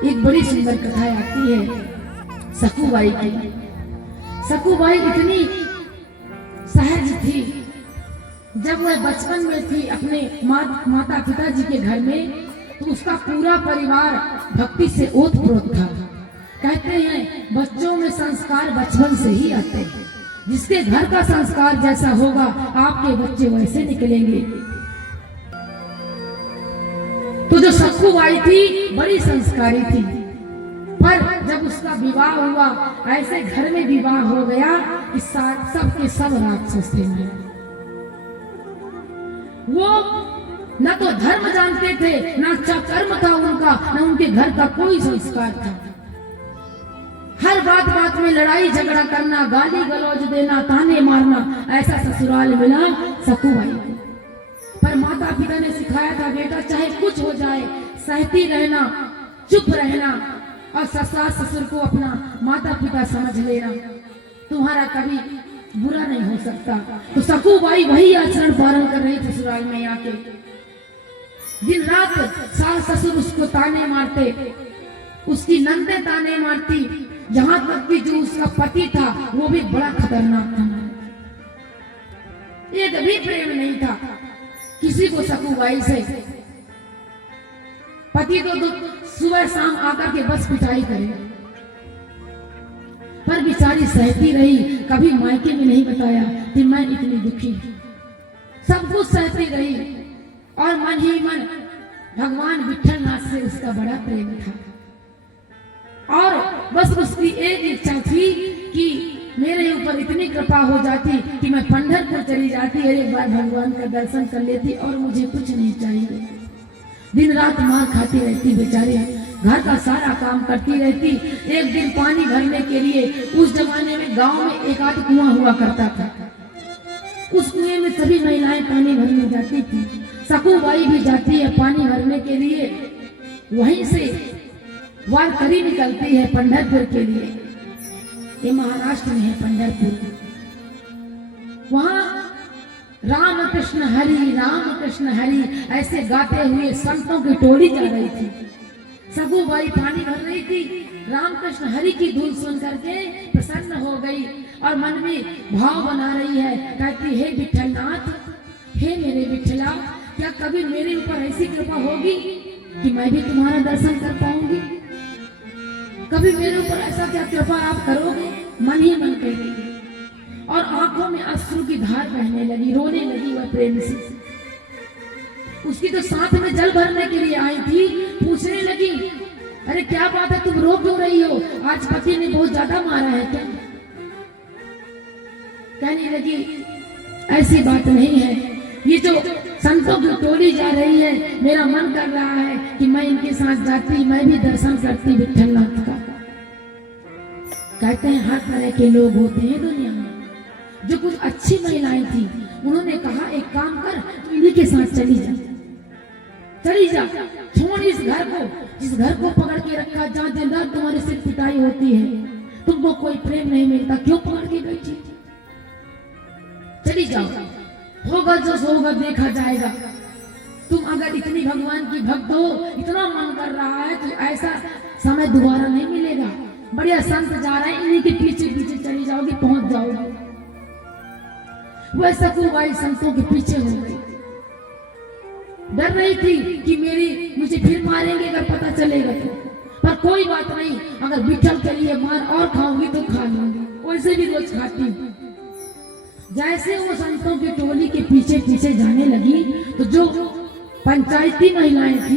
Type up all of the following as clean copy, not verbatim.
एक बड़ी सुंदर कथा आती है सखूबाई की। सखूबाई इतनी सहज थी, जब वह बचपन में थी अपने माता पिताजी के घर में, तो उसका पूरा परिवार भक्ति से ओतप्रोत था। कहते हैं बच्चों में संस्कार बचपन से ही आते हैं। जिसके घर का संस्कार जैसा होगा आपके बच्चे वैसे निकलेंगे। तो जो सखूबाई थी बड़ी संस्कारी थी, पर जब उसका विवाह हुआ, ऐसे घर में विवाह हो गया कि सब के सब राक्षस थे। वो न तो धर्म जानते थे, न अच्छा कर्म था उनका, न उनके घर का कोई संस्कार था। हर बात बात में लड़ाई झगड़ा करना, गाली गलौज देना, ताने मारना, ऐसा ससुराल मिला सखूबाई को। पर माता पिता ने सिखाया था बेटा चाहे कुछ हो जाए सहती रहना, चुप रहना, और ससुर ससुर को अपना माता पिता समझ लेना, तुम्हारा कभी बुरा नहीं हो सकता। तो सखूबाई वही आचरण पालन कर रही ससुराल में आके। दिन रात सास ससुर उसको ताने मारते, उसकी नंदे ताने मारती, यहाँ तक कि जो उसका पति था वो भी बड़ा खतरनाक था। एक भी प्रेम नहीं था किसी को सखूबाई से। पति तो सुबह शाम आकर के बस पिटाई करे, पर बेचारी सहती रही, कभी मायके में नहीं बताया कि मैं इतनी दुखी हूं। सब कुछ सहती रही, और मन ही मन भगवान विठलनाथ से उसका बड़ा प्रेम था। और बस उसकी एक इच्छा थी कि मेरे ऊपर इतनी कृपा हो जाती कि मैं पंढरपुर चली जाती और एक बार भगवान का दर्शन कर लेती, और मुझे कुछ नहीं चाहिए। दिन रात मार खाती रहती बेचारी, घर का सारा काम करती रहती। एक दिन पानी भरने के लिए, उस जमाने में गांव में एक आध कुआं हुआ करता था, उस कुएं में सभी महिलाएं पानी भरने जाती थी। सखूबाई भी जाती है पानी भरने के लिए। वहीं से वारकरी निकलती है पंढरपुर के लिए। ये महाराष्ट्र में है पंढरपुर। वहां राम कृष्ण हरि ऐसे गाते हुए संतों की टोली जा रही थी। सखूबाई पानी भर रही थी, राम कृष्ण हरि की धुन सुन करके प्रसन्न हो गई और मन में भाव बना रही है। कहती हे विठलनाथ, हे मेरे विठला, क्या कभी मेरे ऊपर ऐसी कृपा होगी कि मैं भी तुम्हारा दर्शन कर पाऊंगी? कभी मेरे ऊपर ऐसा क्या कृपा आप करोगे? मन ही मन कह रही है, और आंखों में अश्रु की धार बहने लगी, रोने लगी वह प्रेम से। उसकी तो साथ में जल भरने के लिए आई थी, पूछने लगी अरे क्या बात है, तुम रो क्यों रही हो? आज पति ने बहुत ज्यादा मारा है क्या? कहने लगी ऐसी बात नहीं है, ये जो संतों की टोली जा रही है, मेरा मन कर रहा है कि मैं इनके साथ जाती, मैं भी दर्शन करती विठलनाथ का। कहते हैं हर तरह के लोग होते हैं दुनिया में। जो कुछ अच्छी महिलाएं थी, उन्होंने कहा एक काम कर, तू इन्हीं के साथ चली जा, छोड़ इस घर को, जिस घर को पकड़ के रखा, जहाँ दिन रात तुम्हारी सिर पिटाई होती है, तुमको कोई प्रेम नहीं मिलता, क्यों पकड़ के बैठी? चली जाओ, होगा जो होगा देखा जाएगा। तुम अगर इतनी भगवान की भक्त हो, इतना मन कर रहा है, तो ऐसा समय दोबारा नहीं मिलेगा। बढ़िया संत जा रहे हैं, इन्हीं के पीछे पीछे चली जाओगी, पहुंच जाओगी। वह सखूबाई संतों के पीछे हो गई। डर रही थी कि मुझे फिर मारेंगे अगर पता चलेगा तो, पर कोई बात नहीं, अगर विठल के लिए मार और खाऊंगी तो खा लूंगी, वैसे भी रोज खाती हूँ। जैसे वो संतों की टोली के पीछे पीछे जाने लगी, तो जो पंचायती महिलाएं थी,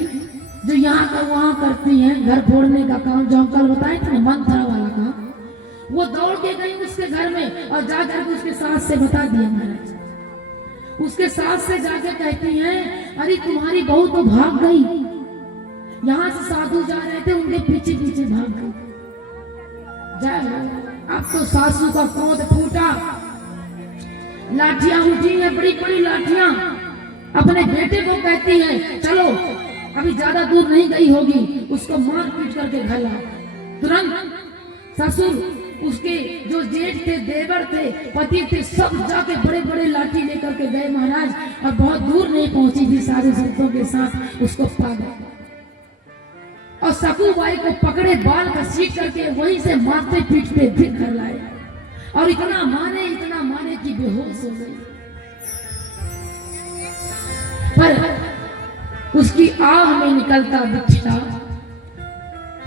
जो यहाँ का वहां करती हैं घर फोड़ने का काम, जो कल बताए थे मंत्रा वाला काम, वो दौड़ के गई उसके घर में और जाकर के उसके सास से बता दिया। महाराज उसके सास से जाके कहती हैं अरे तुम्हारी बहू तो भाग गई, यहाँ से साधु जा रहे थे, उनके पीछे पीछे भाग गई। अब तो सासू का क्रोध फूटा, लाठियां उठी हैं, बड़ी बड़ी लाठियां। अपने बेटे को कहती है चलो, अभी ज्यादा दूर नहीं गई होगी, उसको मार पीट करके घर ला। तुरंत ससुर, उसके जो जेठ थे, देवर थे, पति थे, सब जाके बड़े बड़े लाठी लेकर के गए महाराज, और बहुत दूर नहीं पहुंची थी, सारे संतों के साथ उसको पा गए। और सकूबाई को पकड़े, बाल का सीट करके वहीं से मारते पीटते फिर घर लाए और इतना माने कि बेहोश हो गई। पर उसकी आह में निकलता बिठला,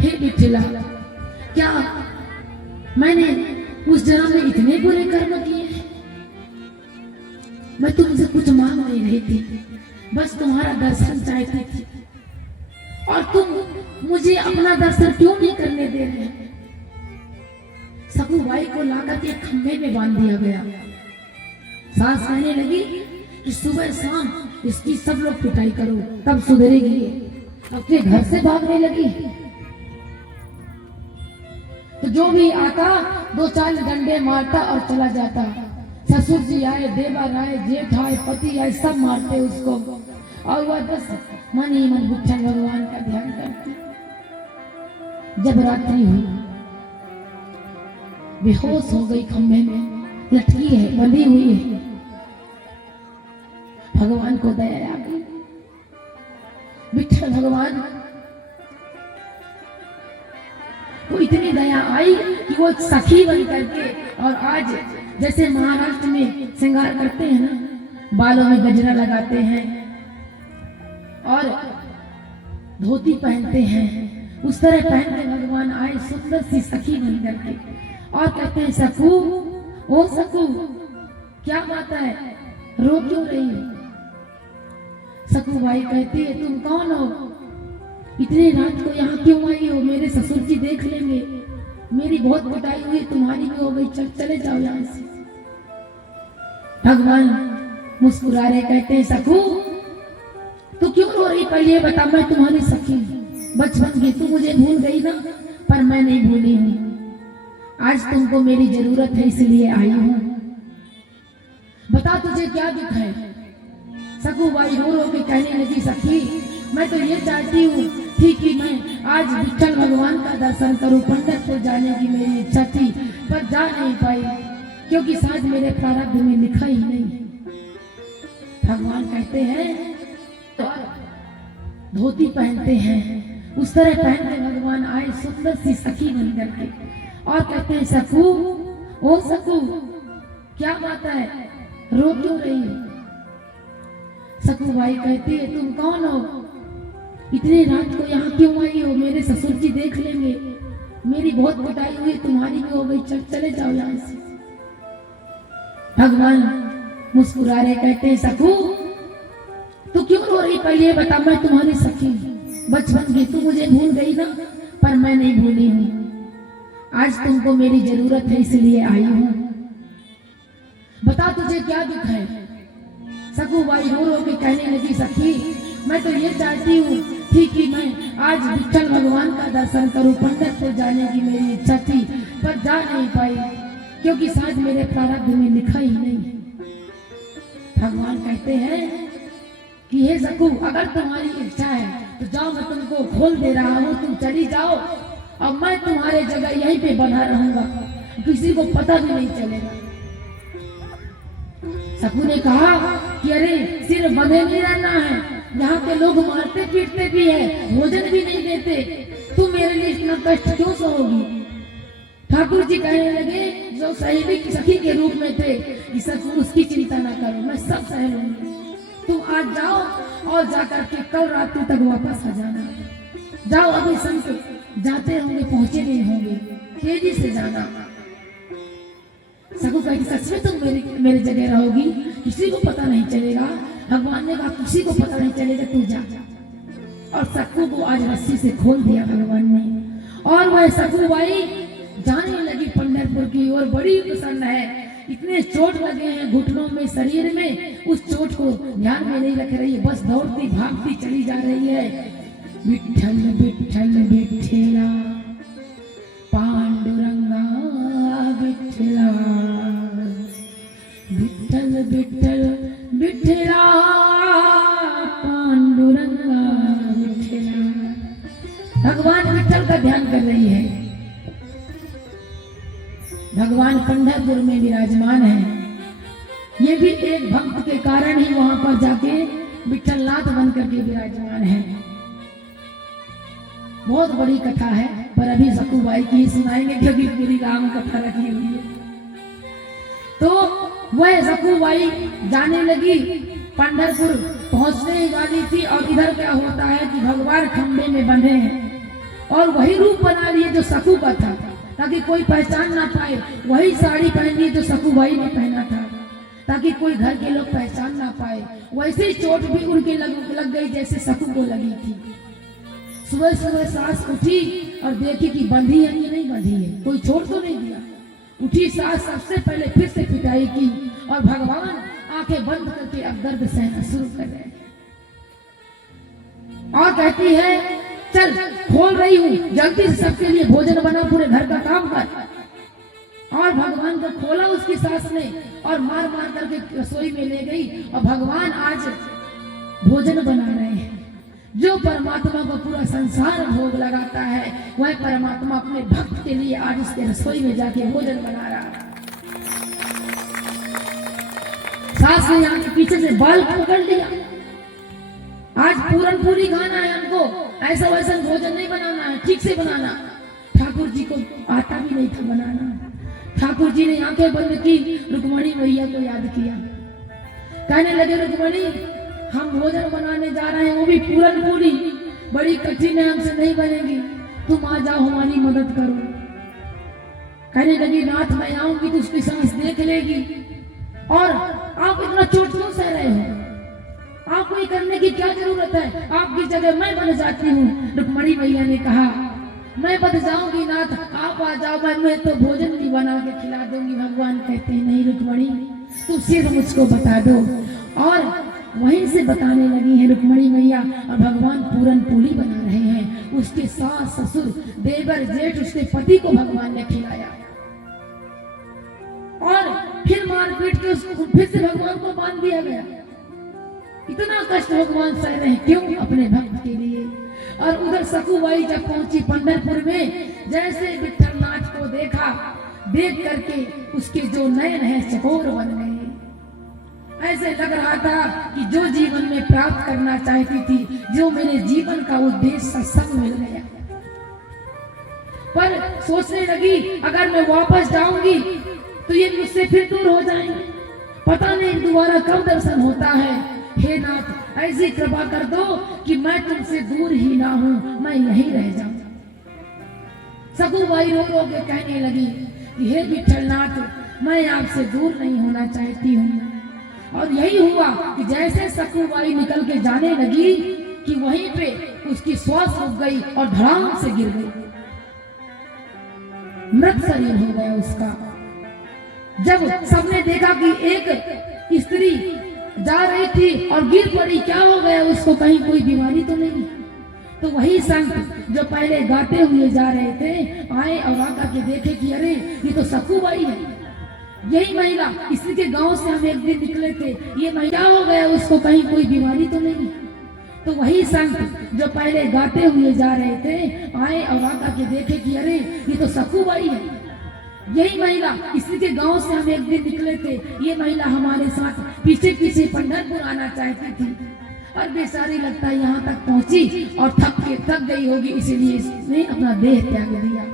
हे बिठला, क्या मैंने उस जन्म में इतने बुरे कर्म किए? मैं तुमसे कुछ मांग नहीं रही थी, बस तुम्हारा दर्शन चाहती थी, और तुम मुझे अपना दर्शन क्यों नहीं करने दे रहे? सकूबाई को लाकर के खंभे में बांध दिया गया। सास कहने लगी कि सुबह शाम इसकी सब लोग पिटाई करो, तब सुधरेगी। अपने घर से भागने लगी तो जो भी आता 2-4 डंडे मारता और चला जाता। ससुर जी आए, देवर आए, जेठ आए, पति आए, सब मारते उसको, और वह बस मन ही मन विठ्ठल भगवान का ध्यान करती। जब रात्रि हुई, बेहोश हो गई, खंभे में लटकी है, बंधी हुई है। भगवान को दया आ गई। विठ्ठल भगवान को इतनी दया आई कि वो सखी बन करके, और आज जैसे महाराष्ट्र में श्रृंगार करते हैं ना, बालों में गजरा लगाते हैं और धोती पहनते हैं, उस तरह पहन के भगवान आए सुंदर सी सखी बन करके, और कहते हैं सकू, ओ सकू, क्या बात है, रो क्यों रही हो? सकूबाई कहती है, तुम कौन हो? इतनी रात को यहाँ क्यों आई हो? मेरे ससुर जी देख लेंगे, मेरी बहुत पिटाई हुई, तुम्हारी भी हो गई, चले जाओ यहाँ से। भगवान मुस्कुरा रहे, कहते हैं सकू, तू क्यों रो रही? पहले बता, मैं तुम्हारी सखी बचपन की, तू मुझे भूल गई ना, पर मैं नहीं भूली हूँ। आज तुमको मेरी जरूरत है, इसलिए आई हूँ। बता तुझे क्या दुख है? सकूबाई रो रो के कहने लगी, सखी, मैं तो ये चाहती हूँ ठीक कि मैं आज विठ्ठल भगवान का दर्शन करूं। पंढरपुर जाने की मेरी इच्छा थी, पर जा नहीं पाई, क्योंकि शायद मेरे प्रारब्ध में लिखा ही नहीं। भगवान कहते हैं तो धोती पहनते हैं, उस तरह पहन के भगवान आए सुंदर सी सखी बन करके, और कहते हैं सकू, ओ सकू, क्या बात है, रो क्यों रही हो? सकूबाई कहती है, तुम कौन हो? इतनी रात को यहाँ क्यों आई हो? मेरे ससुर जी देख लेंगे, मेरी बहुत पिटाई हुई, तुम्हारी भी हो गई, चले जाओ यहाँ से। भगवान मुस्कुरा रहे, कहते हैं सकू, तू क्यों रो रही? पहले बता, मैं तुम्हारी सखी बचपन की, तू मुझे भूल गई ना, पर मैं नहीं भूली हूँ। आज तुमको मेरी जरूरत है, इसलिए आई हूँ। बता तुझे क्या दुख है? सकूबाई रो रो के कहने लगी, सखी, मैं तो ये चाहती हूँ ठीक कि मैं आज विठ्ठल भगवान का दर्शन करूं। पंढरपुर जाने की मेरी इच्छा थी, पर जा नहीं पाई, क्योंकि शायद मेरे प्रारब्ध में लिखा ही नहीं। भगवान कहते हैं कि हे सकू, अगर तुम्हारी इच्छा है तो जाओ, मैं तुमको खोल दे रहा हूँ, तुम चली जाओ, और मैं तुम्हारे जगह यहीं पे बना रहूंगा, किसी को पता भी नहीं चलेगा। सकू ने कहा कि अरे, सिर्फ बंधे नहीं रहना है, यहाँ के लोग मारते पीटते भी है, भोजन भी नहीं देते, तू मेरे लिए इतना कष्ट क्यों सहोगी? ठाकुर जी कहने लगे, जो सहेली की सखी के रूप में थे, कि सकू, उसकी चिंता ना करो, मैं सब सह लूंगी, तुम आज जाओ और जाकर के कल रात्रि तक वापस आ जाना। जाओ, अभी संत जाते होंगे, पहुंचे नहीं होंगे, तेजी से जाना। सकू कहती, सच में तुम मेरी जगह रहोगी, किसी को पता नहीं चलेगा? भगवान ने कहा, किसी को पता नहीं चलेगा, तू जा। और सकू को आज रस्सी से खोल दिया भगवान ने, और वह सकूबाई जाने लगी पंढरपुर की ओर, बड़ी प्रसन्न है। इतने चोट लगे हैं घुटनों में, शरीर में, उस चोट को ध्यान में नहीं रख रही है, बस दौड़ती भागती चली जा रही है। विठ्ठल विठ्ठल विठ्ठला, पांडुरंगा विठ्ठला, विठ्ठल विठ्ठल विठ्ठला, पांडुरंगा विठ्ठला। भगवान विठ्ठल का ध्यान कर रही है। भगवान पंढरपुर में विराजमान है। ये भी एक भक्त के कारण ही वहां पर जाके विठ्ठलनाथ बन करके विराजमान है। बहुत बड़ी कथा है, पर अभी सखूबाई की ही सुनाएंगे क्योंकि पूरी राम कथा रखी हुई है। तो वह सखूबाई जाने लगी, पंढरपुर पहुंचने वाली थी, और इधर क्या होता है कि भगवान खंबे में बंधे हैं और वही रूप बना लिए जो सकू का था, ताकि कोई पहचान ना पाए। वही साड़ी पहनी जो सखूबाई ने पहना था, ताकि कोई घर के लोग पहचान ना पाए। वैसे ही चोट भी उनके लग गई जैसे सकू को लगी थी। सुबह सुबह सास उठी और देखी कि बंधी है कि नहीं बंधी है, कोई छोड़ तो नहीं दिया। उठी सास, सबसे पहले फिर से पिटाई की और भगवान आंखें बंद करके अब दर्द सहना शुरू कर रहे हैं और कहती है चल खोल रही हूँ, जल्दी से सबके लिए भोजन बना, पूरे घर का काम कर। और भगवान को खोला उसकी सास ने और मार मार करके रसोई में ले गई और भगवान आज भोजन बना रहे हैं। जो परमात्मा को पूरा संसार भोग लगाता है, वह परमात्मा अपने भक्त के लिए आज उसके रसोई में जाके भोजन बना रहा है। सास ने यहाँ के पीछे से बाल पकड़ लिया, आज पूरन पूरी खाना है हमको, ऐसा वैसा भोजन नहीं बनाना है, ठीक से बनाना। ठाकुर जी को आता भी नहीं था बनाना। ठाकुर जी ने आंखें बंद की, रुक्मणी मैया को याद किया, कहने लगे रुक्मणी हम भोजन बनाने जा रहे हैं, वो भी पूरन पूरी, बड़ी कठिन है, हमसे नहीं बनेगी, तुम आ जाओ हमारी मदद करो। कहने लगी नाथ मैं आऊंगी तो उसकी सांस देख लेगी, और आप इतना चोट क्यों सह रहे हो, आपको ये करने की क्या जरूरत है, आपकी जगह मैं बन जाती हूँ। रुक्मणी मैया ने कहा मैं बच जाऊंगी नाथ, आप आ जाओ, मैं तो भोजन भी बना के खिला दूंगी। भगवान कहते हैं नहीं रुक्मणी, तुम सिर्फ मुझको बता दो। और वहीं से बताने लगी है रुक्मणी मैया, और भगवान पूरन पूरी बना रहे हैं। उसके सास ससुर देवर जेठ उसके पति को भगवान ने खिलाया, और फिर मारपीट के उसको फिर से भगवान को बांध दिया गया। इतना कष्ट भगवान सह रहे क्यों, अपने भक्त के लिए। और उधर सखूबाई जब पहुंची पंढरपुर में, जैसे विठलनाथ को देखा, देख करके उसके जो नयन है चकोर बन गए। ऐसे लग रहा था कि जो जीवन में प्राप्त करना चाहती थी, जो मेरे जीवन का उद्देश्य सब मिल गया। पर सोचने लगी अगर मैं वापस जाऊंगी तो ये मुझसे फिर दूर हो जाएंगे, पता नहीं दोबारा कब दर्शन होता है। हे नाथ ऐसी कृपा कर दो कि मैं तुमसे दूर ही ना हूं, मैं यहीं रह जाऊं। सखूबाई रो रो के कहने लगी कि हे विठलनाथ मैं आपसे दूर नहीं होना चाहती हूँ। और यही हुआ कि जैसे सखूबाई निकल के जाने लगी कि वहीं पे उसकी श्वास रुक गई और धड़ाम से गिर गई, मृत शरीर हो गया उसका। जब सबने देखा कि एक स्त्री जा रही थी और गिर पड़ी, क्या हो गया उसको, कहीं कोई बीमारी तो नहीं। तो वही संत जो पहले गाते हुए जा रहे थे आए और आकर के देखे कि अरे ये तो सखूबाई है, यही महिला, इसी के गांव से हम एक दिन निकले थे, ये महिला हो गया उसको, कहीं कोई बीमारी तो नहीं। तो वही संत जो पहले गाते हुए जा रहे थे आए और आकर के देखे कि अरे ये तो सखूबाई है, यही महिला, इसी के गांव से हम एक दिन निकले थे, ये महिला हमारे साथ पीछे पीछे पंढरपुर आना चाहती थी, और बेचारी लगता है यहाँ तक पहुंची और थक गई होगी, इसीलिए इसने अपना देह त्याग दिया।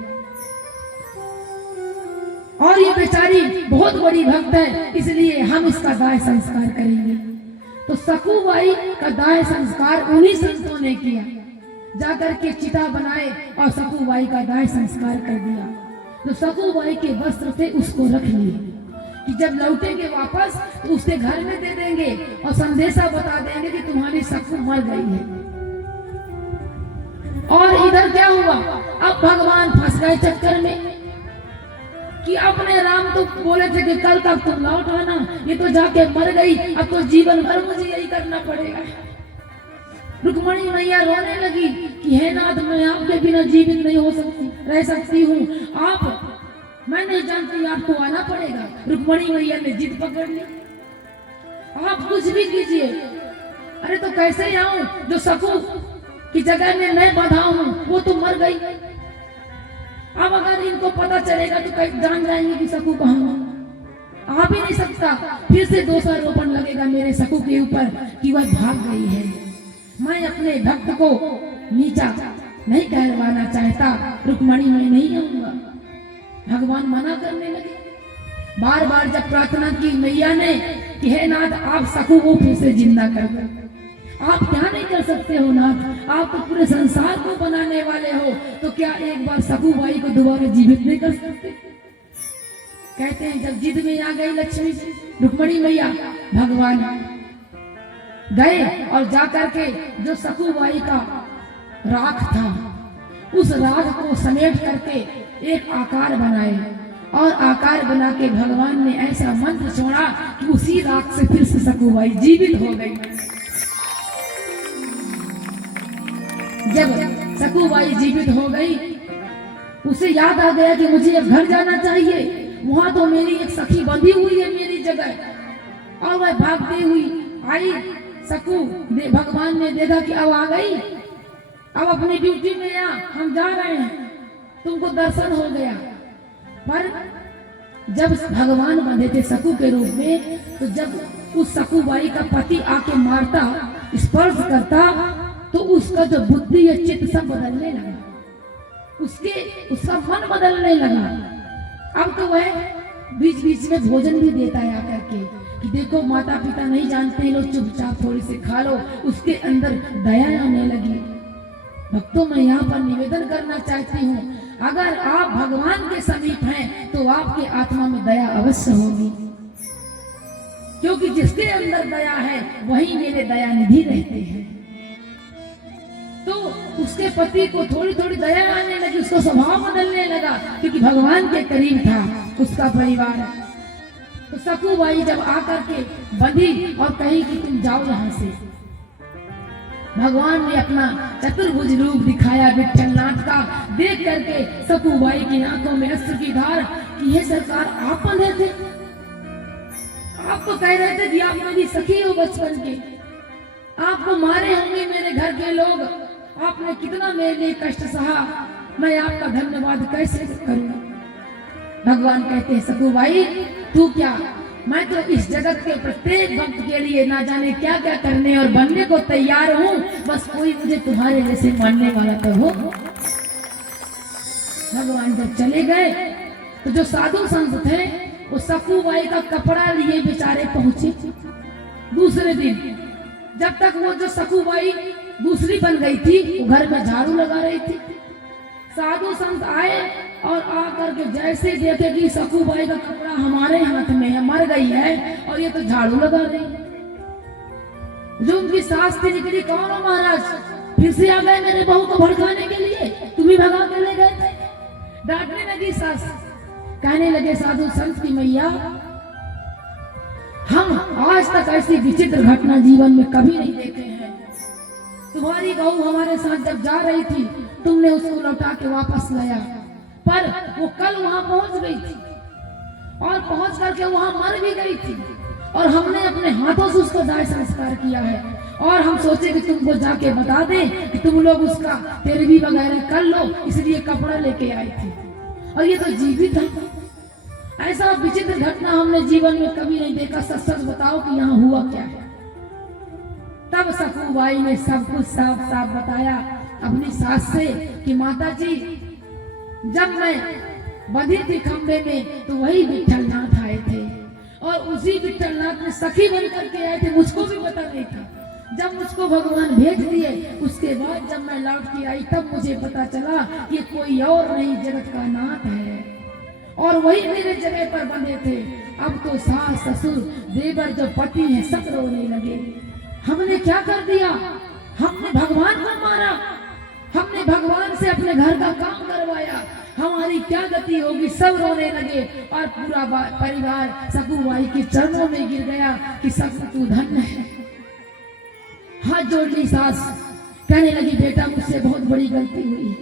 और ये बेचारी बहुत बड़ी भक्त है, इसलिए हम इसका दाह संस्कार करेंगे। तो सखूबाई का दाह संस्कार उन्हीं संतों ने किया, जाकर के चिता बनाए और सखूबाई का दाह संस्कार कर दिया। तो सखूबाई के वस्त्र थे उसको रख लिए कि जब लौटेंगे वापस तो उसके घर में दे देंगे और संदेशा बता देंगे कि तुम्हारी सखू मर गई है। और इधर क्या हुआ, अब भगवान फंस गए चक्कर में कि अपने राम तो बोले थे कि कल तक तुम लौट आना, ये तो जाके मर गई, अब तो जीवन भर मुझे यही करना पड़ेगा। रुक्मणी मैया रोने लगी कि हे नाथ मैं आपके बिना जीवित नहीं हो सकती, रह सकती हूँ, आप, मैं नहीं जानती, आपको आना पड़ेगा। रुक्मणी मैया ने जिद पकड़ ली, आप कुछ भी कीजिए। अरे तो कैसे आऊं, जो सकू की जगह में मैं बंधा हूँ वो तो मर गई, अब अगर इनको पता चलेगा तो कहीं जान जाएंगे कि सकू कहाँ, आ भी नहीं सकता, फिर से दोषारोपण लगेगा मेरे सकू के ऊपर कि वह भाग गई है। मैं अपने भक्त को नीचा नहीं कहलवाना चाहता, रुक्मणी मैं नहीं आऊंगा। भगवान मना करने लगे। बार बार जब प्रार्थना की मैया ने कि हे नाथ आप सकू को फिर से जिंदा कर दो, आप क्या नहीं कर सकते हो नाथ, आप तो पूरे संसार को बनाने वाले हो, तो क्या एक बार सकू बाई को दोबारा जीवित नहीं कर सकते। कहते हैं जब जिद में आ गई लक्ष्मी रुक्मणी मैया, भगवान गए और जाकर के जो सकू बाई का राख था उस राख को समेट करके एक आकार बनाए और आकार बना के भगवान ने ऐसा मंत्र छोड़ा कि उसी राख से फिर से सकूबाई जीवित हो गई। जब सकूबाई जीवित हो गई उसे याद आ गया कि मुझे अब घर जाना चाहिए, वहां तो मेरी एक सखी बंधी हुई है मेरी जगह। और वह भागती हुई आई, सकू भगवान ने देखा कि अब आ गई, अब अपनी ड्यूटी में आ, हम जा रहे हैं, तुमको दर्शन हो गया। पर जब भगवान बंधे थे सकू के रूप में, तो जब उस सकूबाई का पति आके मारता, स्पर्श करता, तो उसका जो बुद्धि या चित्त सब बदलने लगा, उसका मन बदलने लगा। अब तो वह बीच बीच में भोजन भी देता है आकर के कि देखो माता पिता नहीं जानते, लो चुपचाप थोड़ी सी खा लो। उसके अंदर दया आने लगी। भक्तों मैं यहाँ पर निवेदन करना चाहती हूँ, अगर आप भगवान के समीप हैं तो आपके आत्मा में दया अवश्य होगी, क्योंकि जिसके अंदर दया है वही मेरे दया निधि रहते हैं। तो उसके पति को थोड़ी थोड़ी दया आने लगी, उसका स्वभाव बदलने लगा, क्योंकि भगवान के करीब था उसका परिवार। तो सकूबाई जब आकर के बंधी और कही कि तुम जाओ यहाँ से, भगवान ने अपना चतुर्भुज रूप दिखाया विठ्ठलनाथ का। देख करके सकूबाई की आंखों में अश्रु की धार कि हे सरकार आप बंधे थे, आप तो कह रहे थे कि आप मेरी सखी हो बचपन के, आपको मारे होंगे मेरे घर के लोग, आपने कितना मेरे लिए कष्ट सहा, मैं आपका धन्यवाद कैसे करूं। भगवान कहते हैं सकूबाई तू क्या, मैं तो इस जगत के प्रत्येक भक्त के लिए ना जाने क्या क्या करने और बनने को तैयार हूँ, बस कोई मुझे तुम्हारे जैसे मानने वाला तो हो। भगवान जब चले गए तो जो साधु संत थे वो सकूबाई का कपड़ा लिए बेचारे पहुंचे दूसरे दिन। जब तक वो जो सकूबाई दूसरी बन गई थी वो घर में झाड़ू लगा रही थी। साधु संत आए और आकर के जैसे देखे कि सकूबाई का कपड़ा हमारे हाथ में है, मर गई है और ये तो झाड़ू लगा रही है। जो उनकी सास थी निकली, कौन हो महाराज, फिर से आ गए मेरे बहू को भड़काने के लिए, तुम्ही भगा के ले गए थे। डांटने लगी सास। कहने लगे साधु संत की मैया, हम आज तक ऐसी विचित्र घटना जीवन में कभी नहीं देखे हैं। तुम्हारी बहू हमारे साथ जब जा रही थी तुमने उसको लौटा के वापस लाया, पर वो कल वहां पहुंच गई थी और पहुंच करके वहां मर भी गई थी, और हमने अपने हाथों से उसको दाह संस्कार किया है। और हम सोचे कि तुमको जाके बता दें कि तुम लोग उसका तेरवी वगैरह कर लो, इसलिए कपड़ा लेके आई थी, और ये तो जीवित है। ऐसा विचित्र घटना हमने जीवन में कभी नहीं देखा। सच सच बताओ कि यहाँ हुआ क्या है। तब सकूबाई ने सब कुछ साफ साफ बताया अपनी सास से कि माता जी, जब मैं बंधी थी खंबे में तो वही विठ्ठलनाथ आए थे, और उसी विठ्ठलनाथ ने सखी बन करके आए थे, मुझको भी पता नहीं था। जब मुझको भगवान भेज दिए उसके बाद जब मैं लौट के आई तब मुझे पता चला कि कोई और नहीं जगत का नाथ है, और वही मेरे जगह पर बंधे थे। अब तो सास ससुर देवर जो पति हैं सब रोने लगे। हमने क्या कर दिया, हमने भगवान को मारा, हमने भगवान से अपने घर का काम करवाया, हमारी क्या गति होगी। सब रोने लगे और पूरा परिवार सकूबाई के चरणों में गिर गया कि सकू तू धन्य है। हाथ जोड़ ली सास, कहने लगी बेटा मुझसे बहुत बड़ी गलती हुई,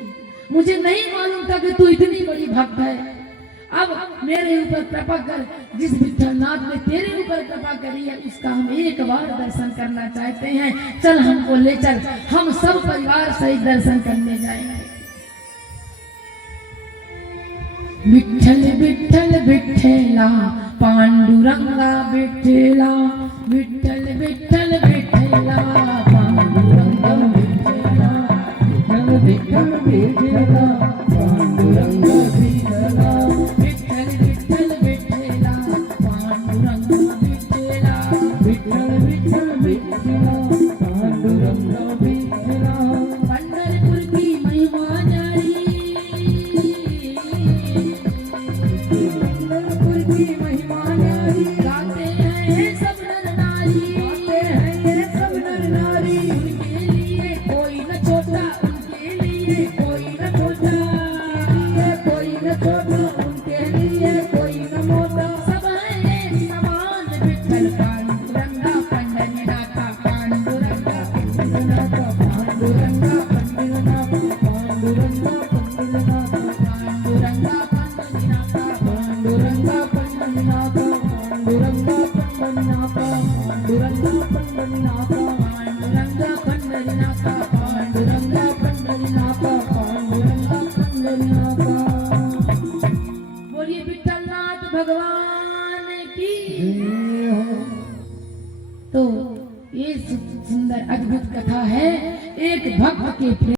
मुझे नहीं मालूम था कि तू इतनी बड़ी भक्त है। अब मेरे ऊपर कृपा कर, जिस विठ्ठलनाथ ने तेरे ऊपर कृपा करी है उसका हम एक बार दर्शन करना चाहते हैं, चल हमको ले चल, हम सब परिवार सहित दर्शन करने जाएंगे। विठ्ठल विठ्ठल विठ्ठला पांडुरंगा विठ्ठला, विठ्ठल विठ्ठल विठ्ठला पांडुरंगा विठ्ठला, विठ्ठल विठ्ठला पांडुरंग विठ्ठला विठ्ठल विठ्ठल विठ्ठला पांडुरंग विठ्ठला विठ्ठल विठ्ठल विठ्ठला पांडुरंग विठ्ठला पंढरपुर की महिमा न्यारी पंढरपुर की महिमा न्यारी गाते हैं सब नर नारी गाते हैं ये सब नर नारी उनके लिए कोई न छोटा उनके लिए कोई न छोटा ये कोई न छोटा उनके लिए कोई न मोटा सब हैं एक समान विठ्ठल पांडुरंगा पंढरीनाथा पांडुरंगा पंडितनाथ पांडुरंगा पंडितनाथ पांडुरंगा पंडितनाथ पांडुरंगा पंढरीनाथा पांडुरंगा पंडितनाथ पांडुरंगा पंडितनाथ पांडुरंगा पंडितनाथ पांडुरंगा पंढरीनाथा पांडुरंगा पंडितनाथ पांडुरंगा पंडितनाथ। बोलिए विठ्ठलनाथ भगवान की। जय हो। तो ये सुंदर अद्भुत कथा है एक भक्त के प्रेम